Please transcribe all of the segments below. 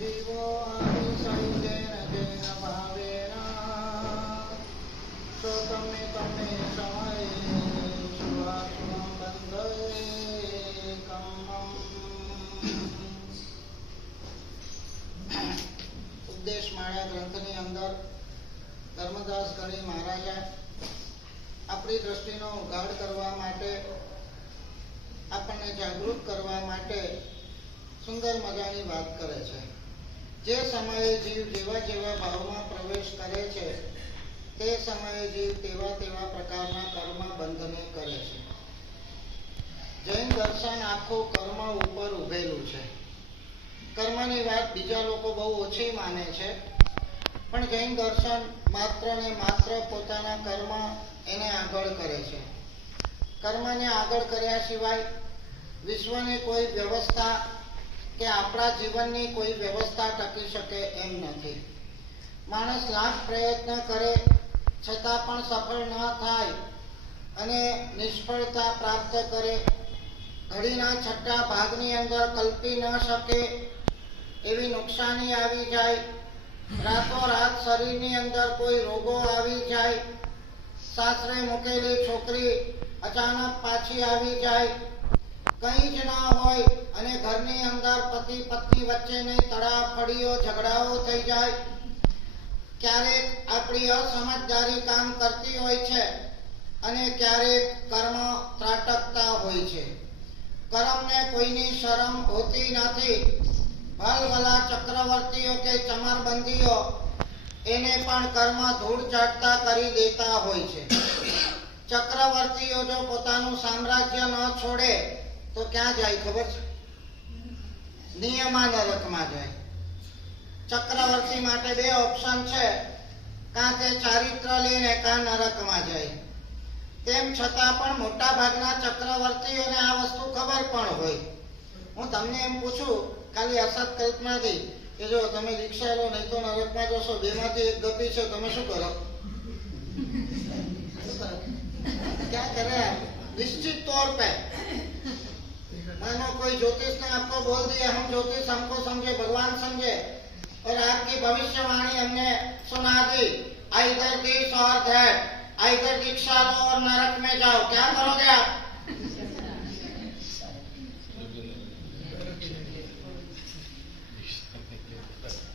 जीवो आविसंजेन जेन भावेन स्वतमे तमे समये शुभाशुभं बंधये कम्मम्। उपदेश माळा ग्रंथनी अंदर धर्मदास गणी महाराजा अपनी दृष्टिनो उघाड़ करवा माटे आपने जागृत करवा माटे सुंदर मजानी बात करे छे। जे समये जीव जेवा जेवा भावमां प्रवेश करे छे ते समये जीव तेवा तेवा प्रकारना कर्म बंधने करे छे। जैन दर्शन आखो कर्म उपर उभेલું છે। કર્મની વાત બીજા લોકો બહુ ઓછી માને છે, પણ જૈન દર્શન માત્ર ને માત્ર પોતાના કર્મ એને આગળ કરે છે। કર્મને આગળ કર્યા સિવાય વિશ્વની કોઈ વ્યવસ્થા કે આપણા જીવનની કોઈ વ્યવસ્થા ટકી શકે એમ નથી। માણસ લાખ પ્રયત્ન કરે છતાં પણ સફળ ન થાય અને નિષ્ફળતા પ્રાપ્ત કરે, ઘડીના છઠ્ઠા ભાગની અંદર કલ્પી ન શકે એવી નુકસાની આવી જાય, રાતોરાત શરીરની અંદર કોઈ રોગો આવી જાય, સાસરે મૂકેલી છોકરી અચાનક પાછી આવી જાય, કંઈ જ ના હોય અને ઘરની અંદર પતિ પત્ની વચ્ચેની તડાફડીઓ ઝઘડાઓ થઈ જાય। ક્યારેક આપણી અસમજદારી કામ કરતી હોય છે અને ક્યારેક કર્મ ત્રાટકતા હોય છે। કર્મને કોઈની શરમ હોતી નથી। ભલભલા ચક્રવર્તીઓ કે ચમરબંધીઓ એને પણ કર્મ ધૂળ ચાટતા કરી દેતા હોય છે। ચક્રવર્તીઓ જો પોતાનું સામ્રાજ્ય ન છોડે તો ક્યાં જાય ખબર છે? નિયમા નરકમાં જાય। ચક્રવર્તી માટે બે ઓપ્શન છે, કાં તે ચારિત્ર લઈને કાં નરકમાં જાય। તેમ છતાં પણ મોટા ભાગના ચક્રવર્તીઓને આ વસ્તુ ખબર પણ હોય। હું તમને એમ પૂછું ખાલી અસત કલ્પનાથી કે જો તમે રિક્ષા લો નહીં તો નરકમાં જશો, બેમાંથી એક ગતિ છે, તમે શું કરો? क्या करे? निश्चित तौर पे मानो कोई ज्योतिष ने आपको बोल दिया हम ज्योतिष हमको समझे, भगवान समझे और आपकी भविष्यवाणी हमने सुना दी, आइदर दिस और दैट, आइदर दीक्षा लो और नरक में जाओ, क्या करोगे आप?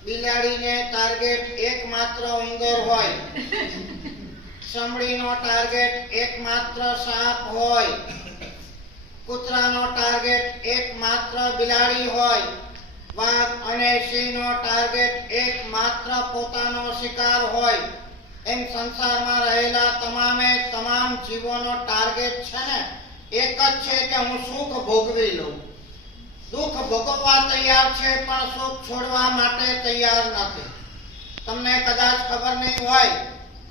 બિલાડી ને ટાર્ગેટ એકમાત્ર ઉંદર હોય, ચમડીનો ટાર્ગેટ એકમાત્ર સાપ હોય, કૂતરાનો ટાર્ગેટ એકમાત્ર બિલાડી હોય, વાઘ અને સિંહનો ટાર્ગેટ એકમાત્ર પોતાનો શિકાર હોય। એમ સંસારમાં રહેલા તમામે તમામ જીવોનો ટાર્ગેટ છે ને એક જ છે કે હું સુખ ભોગવી લઉં। दुख भोगवा तैयार छे पण सुख छोड़वा माटे तैयार नहीं। तमने कदाच खबर नहीं होय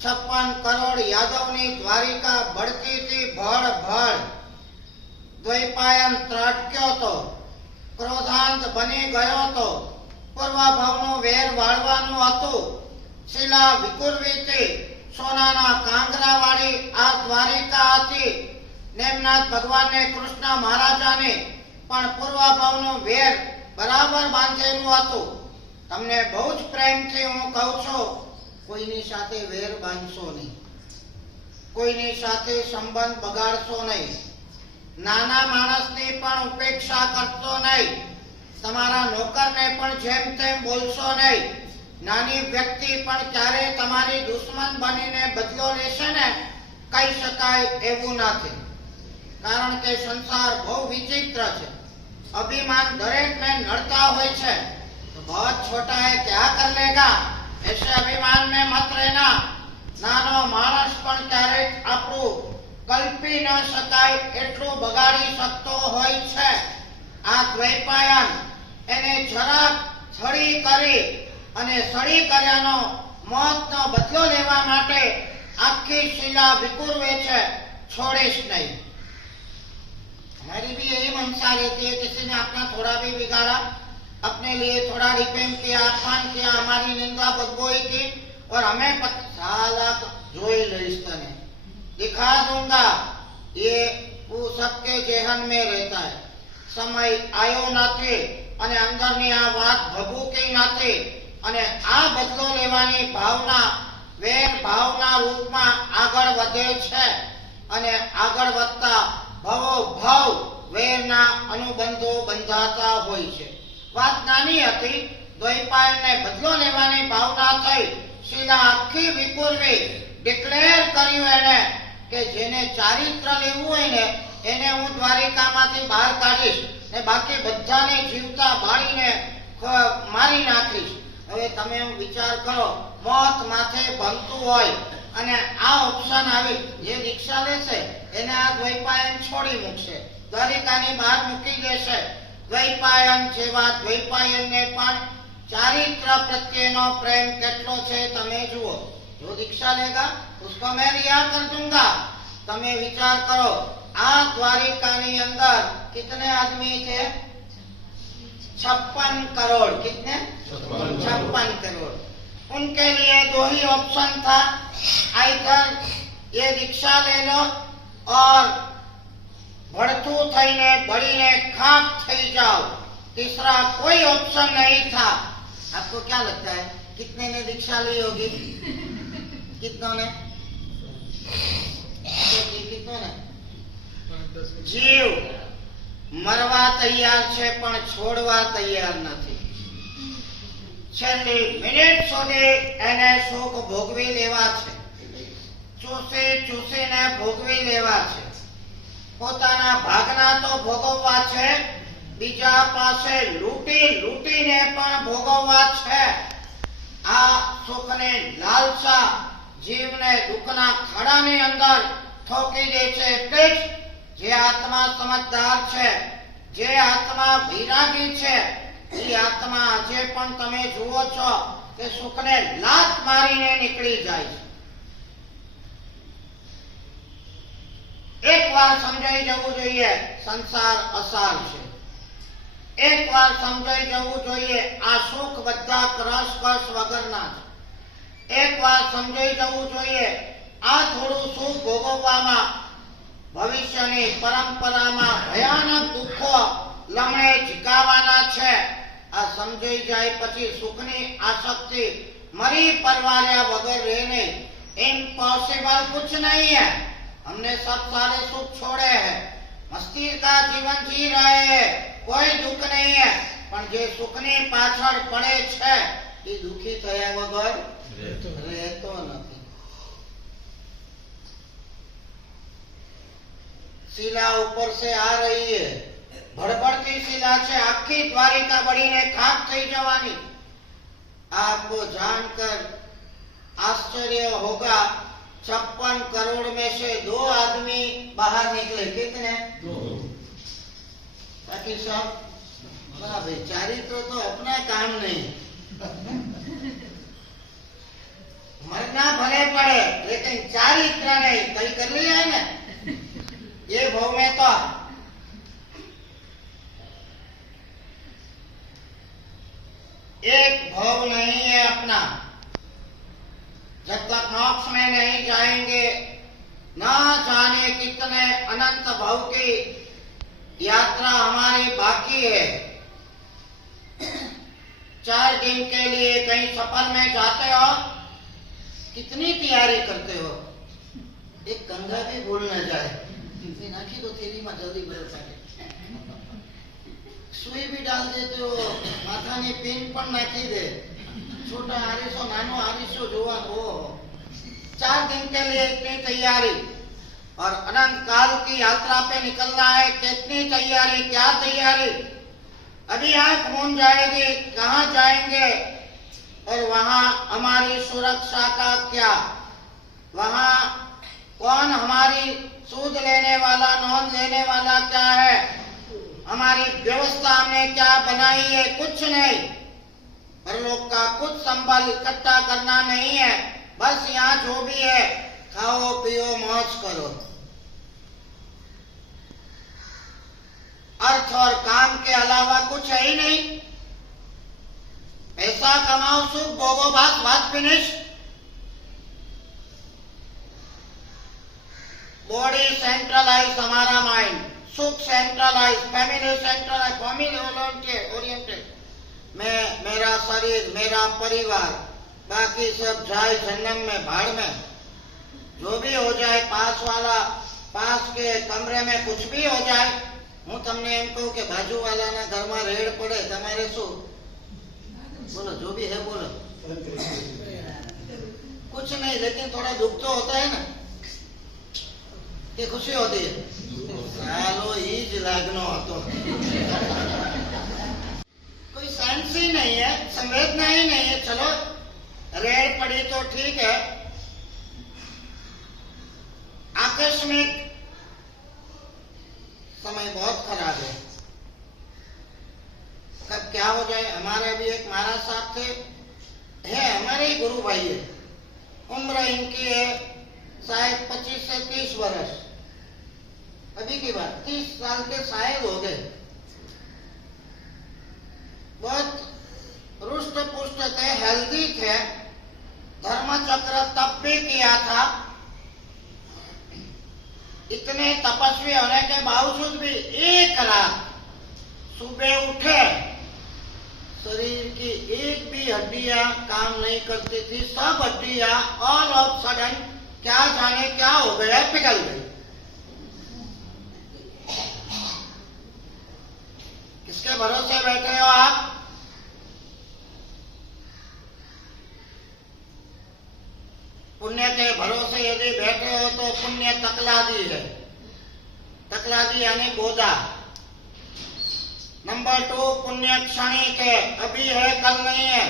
56 करोड़ यादवनी द्वारिका बढ़ती थी भड़ भड़। द्वैपायन त्राटक्यो तो, क्रोधांत बनी गयो तो, पूर्वाभावनो वेर वाळवानो हतो। शिला विकुरवी थी, सोनाना कांगरावाળી आ द्वारिका हती। नेमनाथ भगवान ने कृष्ण महाराजा ने પણ પૂર્વાભાવનો વેર બરાબર બાંધેલું હતું। તમને બહુ જ પ્રેમથી હું કહું છું, કોઈની સાથે વેર બાંધશો નહીં, કોઈની સાથે સંબંધ બગાડશો નહીં, નાના માણસની પણ ઉપેક્ષા કરશો નહીં, તમારા નોકરને પણ જેમ તેમ બોલશો નહીં। નાની વ્યક્તિ પણ ક્યારે તમારી દુશ્મન બનીને બદલો લેશે ને કહી શકાય એવું નથી, કારણ કે સંસાર બહુ વિચિત્ર છે। अभिमान दरेक में नड़ता हुए छे, तो बहुत छोटा है क्या कर लेगा, ऐसे अभिमान में मत रहना। नानो मानस पण क्यारेक आपणु कल्पी न शकाय एटलुं बगाड़ी सकतो होय छे। आ द्वैपायन एने जरा छड़ी करी अने सड़ी कर्यानो मौतनो बदलो लेवा माटे आखी शिला विकुरवे छे, छोड़ीश नहीं। हमारी भी यही मंशा रहती है, किसी ने अपना थोड़ा भी बिगाड़ा, अपने लिए थोड़ा डिपेंड किया, अपमान किया, हमारी निंदा बदगोई की और हमें साला जोई लईश तने दिखा दूंगा, ये वो सबके जेहन में रहता है। समय आयो નથી અને અંદરની આ વાત ભભૂકી નથી અને આ બદલો લેવાની ભાવના વેર ભાવના રૂપમાં આગળ વધે છે અને આગળ વધતા ભવો ભાવ વેરના અનુબંધો બંધાતા હોય છે. વાત નાની હતી. દ્વૈપાયનને બદલો લેવાની ભાવના થઈ. શીલા આખી વિપુર્વી ડિક્લેર કર્યું એને કે જેને ચારિત્ર લેવું હોય ને એને હું દ્વારિકામાંથી બહાર કાઢીશ ને બાકી બધાને જીવતા બાળીને મારી નાખીશ. હવે તમે વિચાર કરો, મોત માથે ભંગતું હોય અને આ ઓપ્શન આવી, જે દીક્ષા લેશે એને આ દ્વૈપાયન છોડી મૂકશે, દ્વારિકાની બહાર મૂકી દેશે. દ્વૈપાયન જેવા દ્વૈપાયનને પણ ચારિત્ર પ્રત્યેનો પ્રેમ કેટલો છે તમે જુઓ. જો દીક્ષા લેगा उसको मैं रिहा कर दूंगा. તમે વિચાર કરો, આ દ્વારિકાની અંદર कितने आदमी थे? 56 करोड़. कितने? 56 करोड़. उनके लिए दो ही ऑप्शन था, आइधर ये दीक्षा ले लो और भड़थू थईने बड़ीने खाक थई जाओ. तीसरा कोई ऑप्शन नहीं था. आपको क्या लगता है कितने ने दीक्षा ली होगी? कितनों ने? कितनों ने? जीव मरवा तैयार છે પણ છોડવા તૈયાર નથી. છેલ્લી મિનિટ સુધી એને સુખ ભોગવી લેવા છે, ચૂસીને ભોગવી લેવા છે. પોતાના ભાગના તો ભોગવવા છે, બીજા પાસે લૂંટીને પણ ભોગવવા છે. આ સુખને લાલસા જીવને દુઃખના ખાડાની અંદર ઠોકી દે છે. એટલે જ જે આત્મા સમજદાર છે, જે આત્મા વિરાગી છે, એ આત્મા આજે પણ તમે જુઓ છો કે સુખને લાત મારીને નીકળી જાય છે. એક વાર સમજાઈ જવું જોઈએ સંસાર અસાર છે. એક વાર સમજાઈ જવું જોઈએ આ સુખ બધા રસ વગરના છે. એક વાર સમજાઈ જવું જોઈએ આ થોડું સુખ ભોગવવામાં ભવિષ્યની પરંપરામાં ભયાનક દુઃખો લમણે ઝીકાવાના છે. આ સમજાઈ જાય પછી સુખની આસક્તિ મરી પરવાર્યા वगैर रहे नहीं. इम्पॉसिबल कुछ नहीं है. हमने सब सारे सुख छोड़े हैं, मस्ती का जीवन जी रहे हैं, कोई दुख नहीं है. પણ જે સુખની પાછળ પડે છે એ દુખી થયા વગર રહેતો નથી. शिला ऊपर से आ रही है, भड़बड़ती शिला से आखी द्वारिका बड़ीने खाक थई जवानी. आपको जानकर आश्चर्य होगा, 56 करोड़ में से 2 आदमी बाहर निकले. कितने? 2. बाकी सब भाई चारित्र तो अपना काम नहीं. मरना भले पड़े लेकिन चारित्र नहीं. कहीं कर लिया है ना ये भाव में तो एक भाव नहीं है अपना. जब तक मोक्ष में नहीं जाएंगे, ना जाने कितने अनंत भाव की यात्रा हमारी बाकी है. 4 दिन के लिए कहीं सफर में जाते हो, कितनी तैयारी करते हो? एक कंघा भी भूल न जाए. नाखी तो थैली में जल्दी भर सके. सुई भी डाल देते हो, माथा ने पिन पर नाखी दे. छोटा आरिसो नानो आरिसो जोवा हो. 4 दिन के लिए इतनी तैयारी और अनंत काल की यात्रा पे निकलना है. कितनी तैयारी, क्या तैयारी? अभी आंख मूंद जाएगी, कहाँ जाएंगे और वहां हमारी सुरक्षा का क्या? वहां कौन हमारी सूद लेने वाला, नोंद लेने वाला क्या है? हमारी व्यवस्था हमने क्या बनाई है? कुछ नहीं. परलोक का कुछ संबल इकट्ठा करना नहीं है. बस यहाँ जो भी है खाओ पियो मौज करो. अर्थ और काम के अलावा कुछ है ही नहीं. पैसा कमाओ, सुख भोगो, बात फिनिश. बॉडी सेंट्रलाइज हमारा माइंड, सुख centralise, family centralise, family oriented. मैं, मेरा शरीर, मेरा परिवार, बाकी सब जाए जन्म में, भाड़ में। जो भी हो जाए, पास के कमरे में कुछ भी हो जाए, हूँ तमने एम कहूं कि बाजू वाला ना घर में रेड पड़े, तमारे शू बोलो, जो भी है बोलो। कुछ नहीं, लेकिन थोड़ा दुख तो होता है ना, कि खुशी होती है। सालो ही लागनो होतो, कोई सेंस ही नहीं है, संवेदना ही नहीं है। चलो रेड पड़ी तो ठीक है, आकस्मिक समय बहुत खराब है, कब क्या हो जाए। हमारे अभी एक महाराज साहब थे, है हमारे ही गुरु भाई है, उम्र इनकी है शायद 25 से 30 वर्ष, अभी की बात, 30 साल के शायद हो गए। बहुत रुष्ट पुष्ट थे, हेल्दी थे, धर्म चक्र तब भी किया था। इतने तपस्वी होने के बावजूद भी एक रात सुबह उठे, शरीर की एक भी हड्डियां काम नहीं करती थी, सब हड्डियां ऑल ऑफ सडन क्या जाने क्या हो गया, पिघल गई। किसके भरोसे बैठे हो आप? पुण्य के भरोसे यदि बैठे हो तो पुण्य तकलादी है। तकलादी यानी गोदा। नंबर 2 पुण्य क्षणिक है, अभी है कल नहीं है।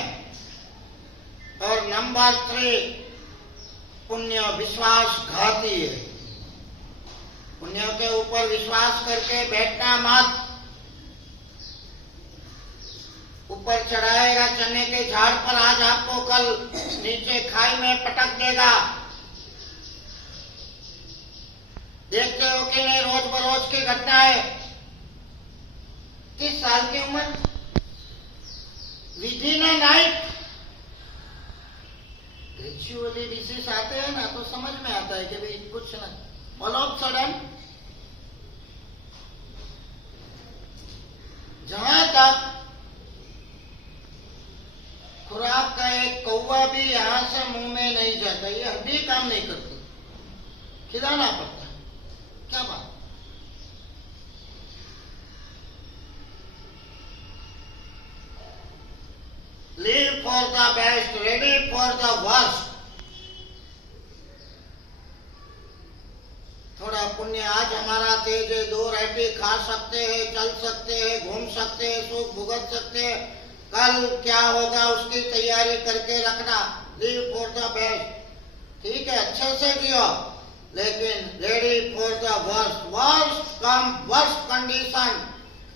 और नंबर 3 पुण्य विश्वासघाती है। पुण्य के ऊपर विश्वास करके बैठना मत। ऊपर चढ़ाएगा चने के झाड़ पर, आज आपको कल नीचे खाई में पटक देगा। देखते हो कि नहीं रोज बरोज की घटनाएं। 30 साल की उम्र, विधि ने नाइट रिचुअली डिसीज आते हैं ना, तो समझ में आता है कि भाई कुछ ना, ऑल ऑफ सडन। जहां तक खुराक का एक कौवा भी यहां से मुंह में नहीं जाता, ये हड्डी काम नहीं करती, खिलाना पड़ता है। क्या बात। Live for the best, ready for the worst. थोड़ा पुण्य आज हमारा तेज है, 2 रोटी खा सकते हैं, चल सकते हैं, घूम सकते हैं, सुख भुगत सकते हैं। कल क्या होगा उसकी तैयारी करके रखना। लिव फॉर द बेस्ट, ठीक है, अच्छे से जियो, लेकिन ready for the worst. Worst come, worst condition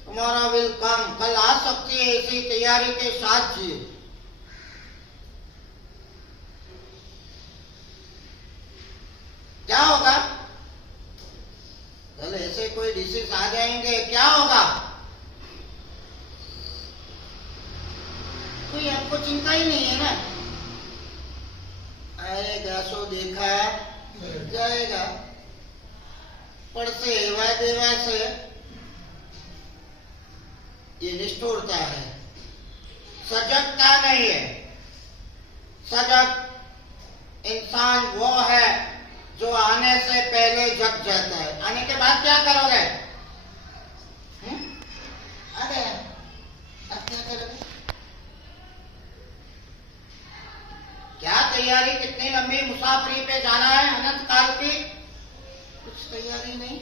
tomorrow will come, कल आ सकती है, इसी तैयारी के साथ जिए। क्या होगा? कल ऐसे कोई डिसीज आ जाएंगे, क्या होगा? कोई आपको चिंता ही नहीं है ना। आएगा सो देखा जाएगा, पर से हेवा देवा से ये निष्ठुरता है, सजगता नहीं है। सजग इंसान वो है जो आने से पहले जग जाता है। आने के बाद क्या करोगे? आ गया, अब क्या करोगे? क्या तैयारी, कितनी लंबी मुसाफरी पे जाना है अनंत काल की? कुछ तैयारी नहीं,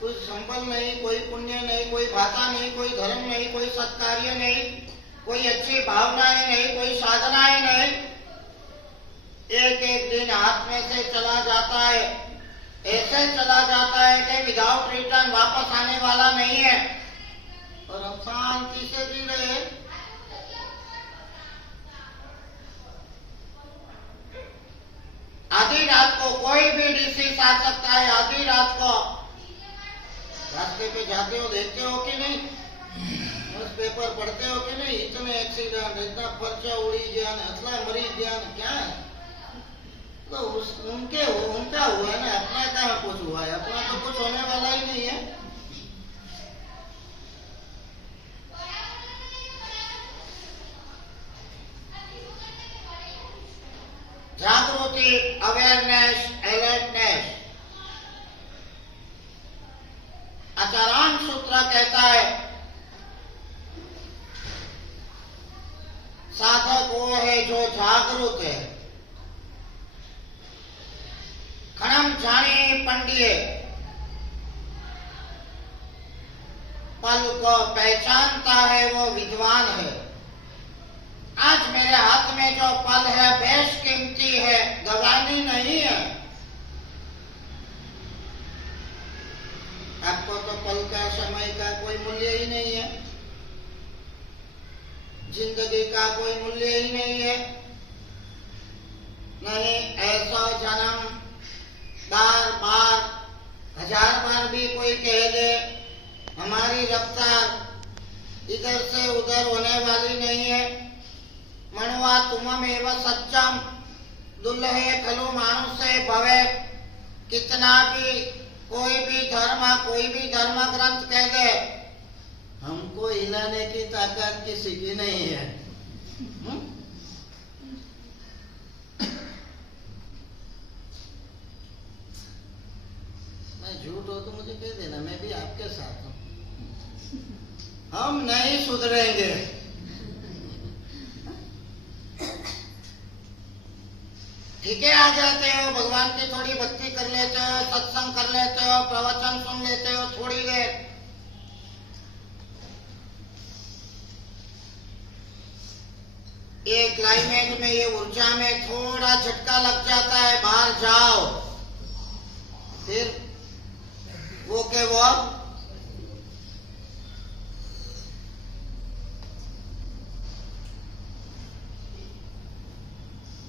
कोई संबल नहीं, कोई पुण्य नहीं, कोई भाषा नहीं, कोई धर्म नहीं, कोई सत्कार्य नहीं, कोई अच्छी भावनाएं नहीं, कोई साधनाएं नहीं। एक एक दिन हाथ में से चला जाता है, ऐसे चला जाता है कि विदाउट रिटर्न वापस आने वाला नहीं है, और हम शांति से जी रहे हैं। आधी रात को कोई भी डिसीज आ सकता है। आधी रात को रास्ते पे जाते हो, देखते हो कि नहीं, न्यूज पेपर पढ़ते हो कि नहीं, इतने एक्सीडेंट, इतना पर्चा उड़ी गया, इतना मरी गया, क्या है? तो उनका हुआ है ना, अपना कहाँ कुछ हुआ है? अपना तो कुछ होने वाला ही नहीं है। जागृति, अवेयरनेस, अलर्टनेस। आचारांश सूत्र कहता है साधक वो है जो जागृत है। खणम जानी पंडिये, पल को पहचानता है वो विद्वान है। आज मेरे हाथ में जो पल है बेशकीमती है, गवानी नहीं है। आपको तो पल का, समय का कोई मूल्य ही नहीं है, जिंदगी का कोई मूल्य ही नहीं है। नहीं ऐसा जन्म बार बार, 1000 बार भी कोई कह दे, हमारी रफ्तार इधर से उधर होने वाली नहीं है। मणवा तुममेव सत्यम दुल्हे खलु मानुषे भवे। कितना भी कोई भी धर्म ग्रंथ कह दे, हमको हिलाने की ताकत किसी की नहीं है। मैं झूठ हो तो मुझे कह देना, मैं भी आपके साथ हूं। हम नहीं सुधरेंगे। ठीक है, आ जाते हो, भगवान की थोड़ी भक्ति कर लेते हो, सत्संग कर लेते हो, प्रवचन सुन लेते हो थोड़ी देर। ये क्लाइमेट में, ये ऊर्जा में थोड़ा झटका लग जाता है, बाहर जाओ, फिर वो के वो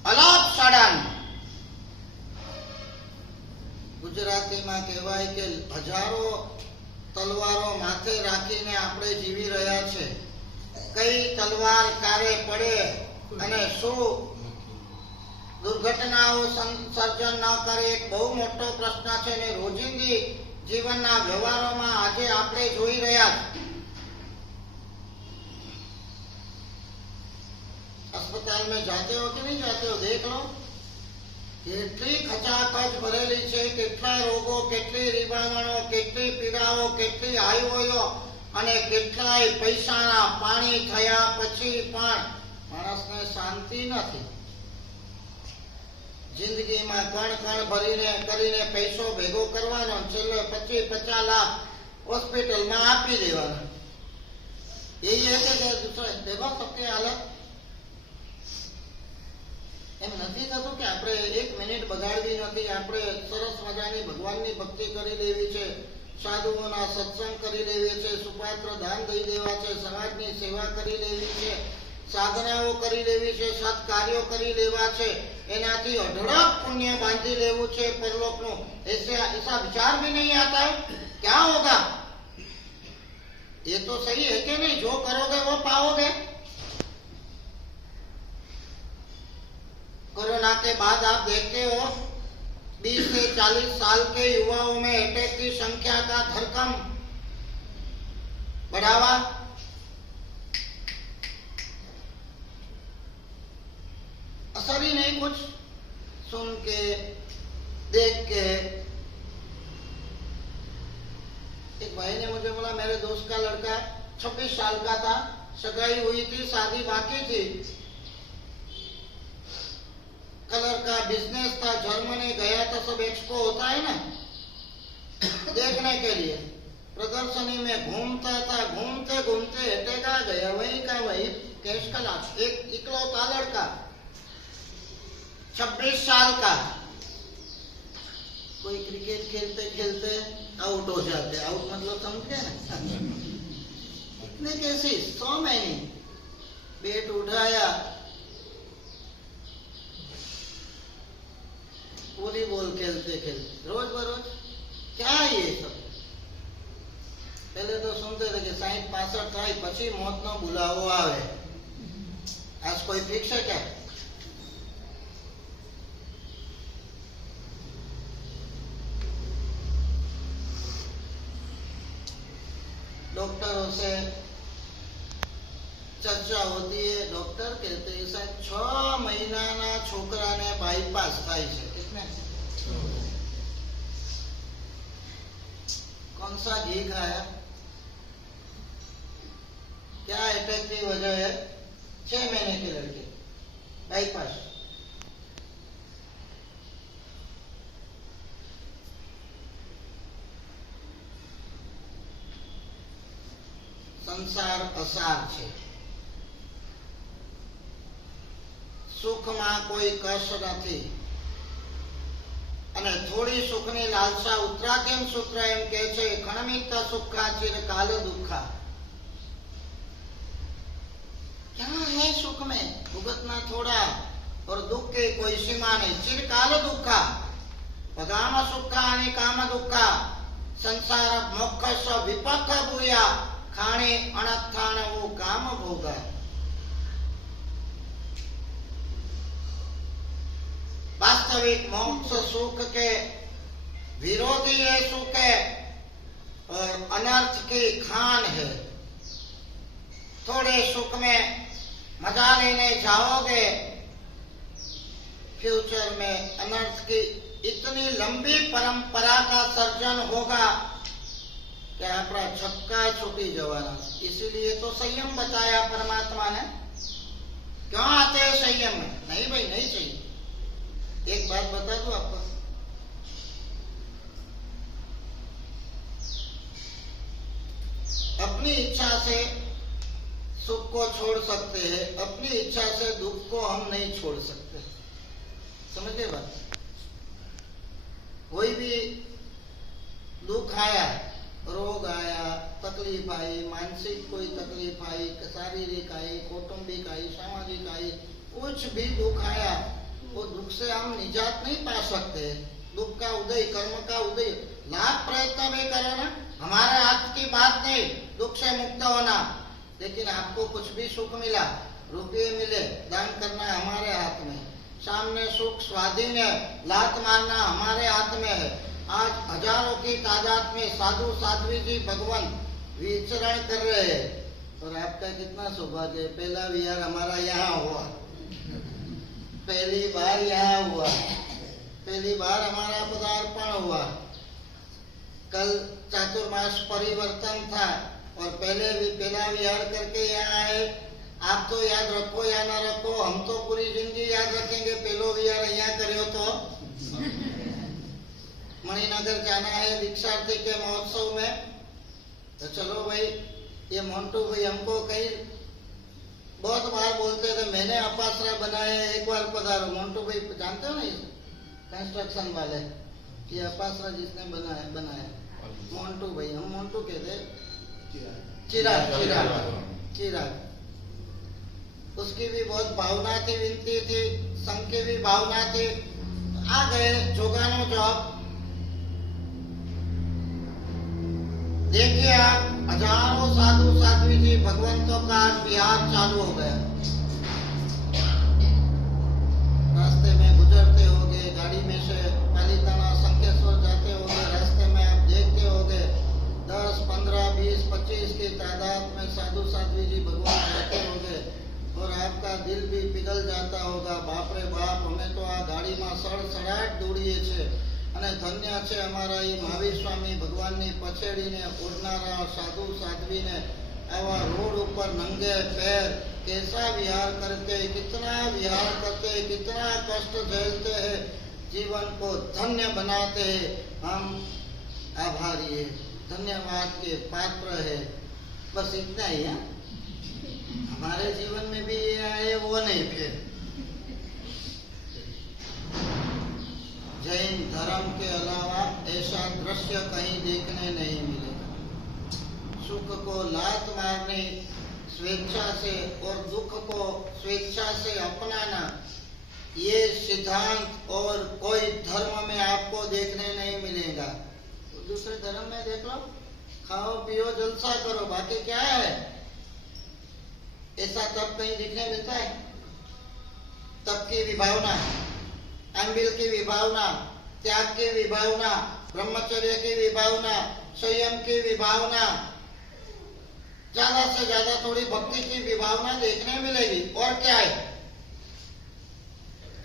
અલાપ સડન। ગુજરાતીમાં કહેવાય કે હજારો તલવારો માથે રાખીને આપણે જીવી રહ્યા છે। કઈ તલવાર કારે પડે અને શું દુર્ઘટનાઓ સર્જન ન કરે, એક બહુ મોટો પ્રશ્ન છે ને રોજિંદી જીવનના વ્યવહારોમાં આજે આપણે જોઈ રહ્યા છીએ। अस्पताल में जाते हो कि नहीं जाते हो, देख लो કેટલી ખચાખચ ભરેલી છે, કેટલા રોગો, કેટલી રીબાણો, કેટલી પીડાઓ, કેટલી આયુઓ અને કેટલાય પૈસાના પાણી થયા પછી પણ માણસને શાંતિ નથી। જિંદગીમાં કણ કણ ભરીને કરીને પૈસો ભેગો કરવાનો, છેલ્લે 25-50 લાખ હોસ્પિટલમાં આપી દેવાના। यही है कि दूसरा देखो सबकी हालत એમ નથી થતું કે આપણે 1 મિનિટ બગાડવી નથી, આપણે સરસ મજાની ભગવાનની ભક્તિ કરી લેવી છે, સાધુઓના સત્સંગ કરી લેવી છે, સુપાત્ર દાન દઈ દેવા છે, સમાજની સેવા કરી લેવી છે, સાધનાઓ કરી લેવી છે, સત્કાર્યો કરી લેવા છે, એનાથી અઢળક પુણ્ય બાંધી લેવું છે પરલોકનું। ऐसा विचार भी नहीं आता है, क्या होगा? ये तो सही है कि नहीं, जो करोगे वो पाओगे। कोरोना के बाद आप देखते हो 20 से 40 साल के युवाओं में अटैक की संख्या का धरकम बढ़ावा। असर ही नहीं कुछ, सुन के देख के। एक भाई ने मुझे बोला मेरे दोस्त का लड़का 26 साल का था, सगाई हुई थी, शादी बाकी थी, कलर का बिजनेस था, जर्मनी गया था, सब एक्सपो होता है ना देखने के लिए, प्रदर्शनी में घूमता था, घूमते घूमते अटैक आ गया, वही का वही कैश का लाश। एक इकलौता लड़का 26 साल का, कोई क्रिकेट खेलते खेलते आउट हो जाते, आउट मतलब समझे ना, इतने केसेस 100 में नहीं, बैट उठाया, पूरी बॉल खेलते खेलते रोज बरोज। क्या ये सब? पहले तो सुनते थे कि 60-65 થાય પછી મોતનો બુલાવો આવે, आज कोई फिक्स है क्या? डॉक्टरों से चर्चा चर्चा होती है, डॉक्टर कहते हैं साहब 6 મહિનાના છોકરાને બાયપાસ થાય છે। कितने? कौन सा घी खाया? क्या अटैक की वजह है? 6 महीने के लड़के बाईपास। संसार असार છે। સુખમાં કોઈ કશ નથી અને થોડી સુખની લાલસા ઉત્તરાખંડ સૂત્ર એમ કહે છે ખણમિત સુખા ચિરકાલ દુઃખા। क्या है सुख में? भुगतना थोड़ा और दुख के कोई सीमा नहीं। चिरकाल दुखा पगाम सुखा आणि काम दुखा संसार मोक्ष विपक्ष भूया खाणे अणथाण वो काम भोगा। वास्तविक मोक्ष सुख के विरोधी है सुख है और अनर्थ की खान है। थोड़े सुख में मजा लेने जाओगे, फ्यूचर में अनर्थ की इतनी लंबी परंपरा का सर्जन होगा कि अपना छक्का छूटी जवाना। इसीलिए तो संयम बताया परमात्मा ने। क्यों आते हैं संयम में? नहीं भाई नहीं चाहिए। एक बात बता दो आपको, अपनी इच्छा से सुख को छोड़ सकते हैं, अपनी इच्छा से दुख को हम नहीं छोड़ सकते। समझ गए बात? कोई भी दुख आया, रोग आया, तकलीफ आई, मानसिक कोई तकलीफ आई, शारीरिक आई, कौटुंबिक आई, सामाजिक आई, कुछ भी दुख आया, वो दुख से हम निजात नहीं पा सकते। दुख का उदय, कर्म का उदय, लाख प्रयत्न भी करो ना, हमारे हाथ की बात नहीं दुख से मुक्त होना। लेकिन आपको कुछ भी सुख मिला, रुपये मिले, दान करना हमारे हाथ में। सामने सुख स्वाधीन है, लात मारना हमारे हाथ में है। आज हजारों की तादाद में साधु साध्वी जी भगवान विचरण कर रहे हैं और आपका कितना सौभाग्य। पहला विहार हमारा यहाँ हुआ, पहली बार यहाँ हुआ, पहली बार हमारा पदार्पण हुआ। कल चातुर्मास परिवर्तन था और पहले भी पहला विहार करके यहाँ आए। आप तो याद रखो या ना रखो, हम तो पूरी जिंदगी याद रखेंगे। पहलो विहार यहाँ करो तो मणिनगर जाना है दीक्षार्थी के महोत्सव में, तो चलो भाई। ये मोन्टू भाई हमको कई बहुत बार बोलते थे मैंने अपासरा बनाया है, एक बार पधारो। मोन्टू भाई जानते हो ना, कंस्ट्रक्शन वाले, ये अपासरा जिसने बनाया मोन्टू भाई, हम मोन्टू कहते, चिराग। उसकी भी बहुत भावना थी, विनती थी, संघ की भी भावना थी। आ गए जोगानो जॉब। देखिए आप, हजारों साधु साध्वी जी भगवंतों का विहार चालू हो गया। रास्ते में गुजरते होगे, गाड़ी में से पालीताना संकेश्वर जाते होगे, रास्ते में आप देखते होगे 10, 15, 20, 25 की तादाद में साधु साध्वी जी भगवान जाते होंगे और आपका दिल भी पिघल जाता होगा। बाप रे बाप, हमें तो आ गाड़ी में सड़सड़ाट दौड़ीए छे અને ધન્ય છે અમારા એ મહાવીર સ્વામી ભગવાનની પછેડીને ઉડનારા સાધુ સાધ્વીને આવા રોડ ઉપર નંગે पैर कैसा विहार करते, कितना विहार करते, कितना कष्ट झेलते हैं, जीवन को धन्य बनाते हैं। हम आभारी है, धन्यवाद के पात्र है। बस इतना ही है। हमारे जीवन में भी ये आए वो नहीं। फिर जैन धर्म के अलावा ऐसा दृश्य कहीं देखने नहीं मिलेगा। सुख को लात मारने स्वेच्छा से और दुख को स्वेच्छा से अपनाना, ये सिद्धांत और कोई धर्म में आपको देखने नहीं मिलेगा। तो दूसरे धर्म में देख लो, खाओ पियो जलसा करो, बाकी क्या है? ऐसा तब कहीं दिखने मिलता है? तब की विभावना, अम्बिल की विभावना, त्याग की विभावना, ब्रह्मचर्य की विभावना, संयम की विभावना, ज्यादा से ज्यादा थोड़ी भक्ति की विभावना देखने मिलेगी। और क्या है,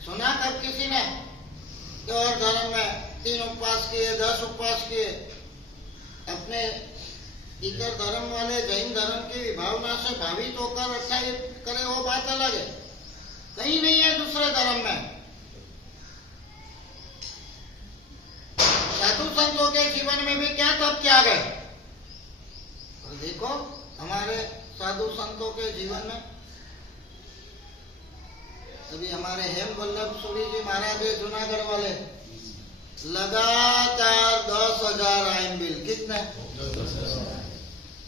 सुना कब किसी ने कि और धर्म में 3 उपवास किए, 10 उपवास किए? अपने इतर धर्म वाले जैन धर्म की विभावना से भावित होकर अच्छा ये करे, वो बात अलग है। कहीं नहीं है दूसरे धर्म में। साधु संतों के जीवन में भी क्या तप त्याग है। और देखो हमारे साधु संतों के जीवन में, अभी हमारे हेम वल्लभ सूरी जी महाराज है जूनागढ़ वाले, लगातार 10,000 आइन बिल, कितने?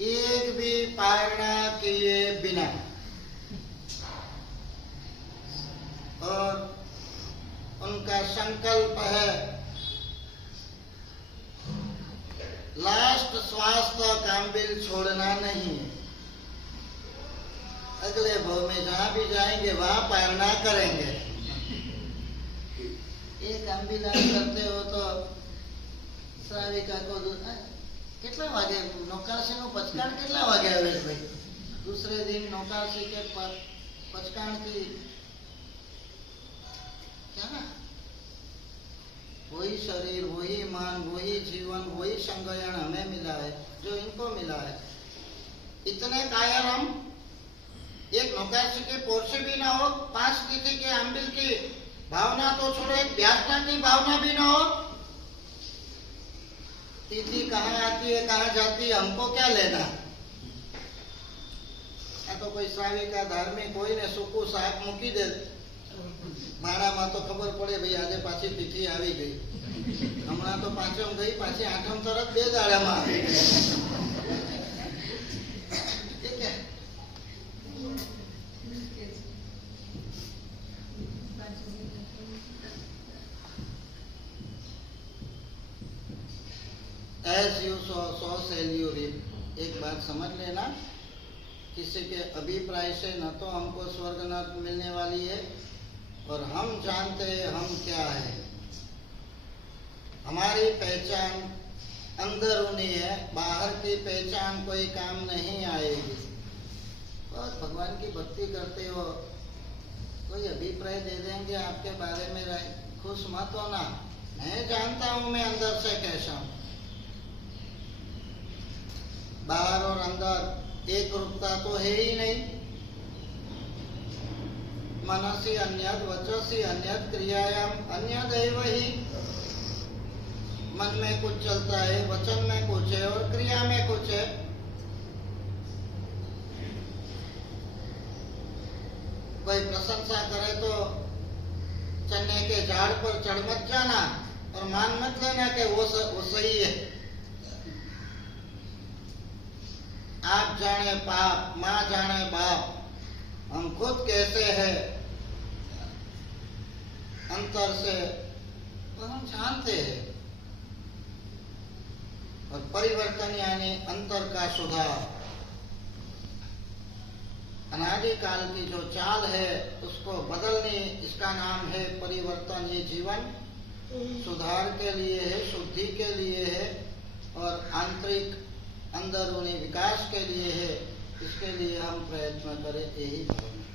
एक भी पारणा किए बिना। और उनका संकल्प है लास्ट श्वास तक कामबिल छोड़ना नहीं है। अगले भाव में जहां भी जाएंगे वहां पारणा करेंगे। एक आंबीदान करते हो तो श्राविका को કેટલા વાગે નોકારસીનું પચકાણ કેટલા વાગે આવે છે ભાઈ? दूसरे दिन नौकासी के पचकाण की क्या ना, वही शरीर, वही मन, वही जीवन, वही संज्ञान हमें मिला है जो इनको मिला है। इतने कायर हम, एक नौकासी के पोर्से भी ना हो, 5 तिथि के आंबिल की भावना तो छोड़ो, एक व्यासना की भावना भी ना हो। तिथि कहाँ आती है कहाँ जाती है हमको क्या लेना। तो कोई श्राविका धार्मिक कोई ने सूकू शाक मूकी दे माड़ा में तो खबर पड़े भाई आज पाછી तिथि આવી गई। हमणा तो 5મ गई, पाછી 8મ तरफ 2 दाड़ा में આવી गई। ठीक है, As you saw, so shall you reap। एक बात समझ लेना, किसी के अभिप्राय से न तो हमको स्वर्ग नरक मिलने वाली है, और हम जानते हैं हम क्या है। हमारी पहचान अंदरूनी है, बाहर की पहचान कोई काम नहीं आएगी। और भगवान की भक्ति करते हो, कोई अभिप्राय दे देंगे आपके बारे में, खुश मत होना। मैं जानता हूं मैं अंदर से कैसा हूं। बाहर और अंदर एक रूपता तो है ही नहीं। मनसी अन्यद, वचसी अन्यद, क्रियायाम अन्यद एव ही। मन में कुछ चलता है, वचन में कुछ है और क्रिया में कुछ है। कोई प्रशंसा करे तो चने के झाड़ पर चढ़ मत जाना और मान मत लेना कि वो सही है। आप जाने पाप, माँ जाने बाप, हम खुद कैसे हैं अंतर से तो हम जानते हैं। और परिवर्तन यानी अंतर का सुधार। अनादिकाल की जो चाल है उसको बदलने, इसका नाम है परिवर्तन। ये जीवन सुधार के लिए है, शुद्धि के लिए है और आंतरिक अंदरूनी विकास के लिए है। इसके लिए हम प्रयत्न करें, यही धन्यवाद।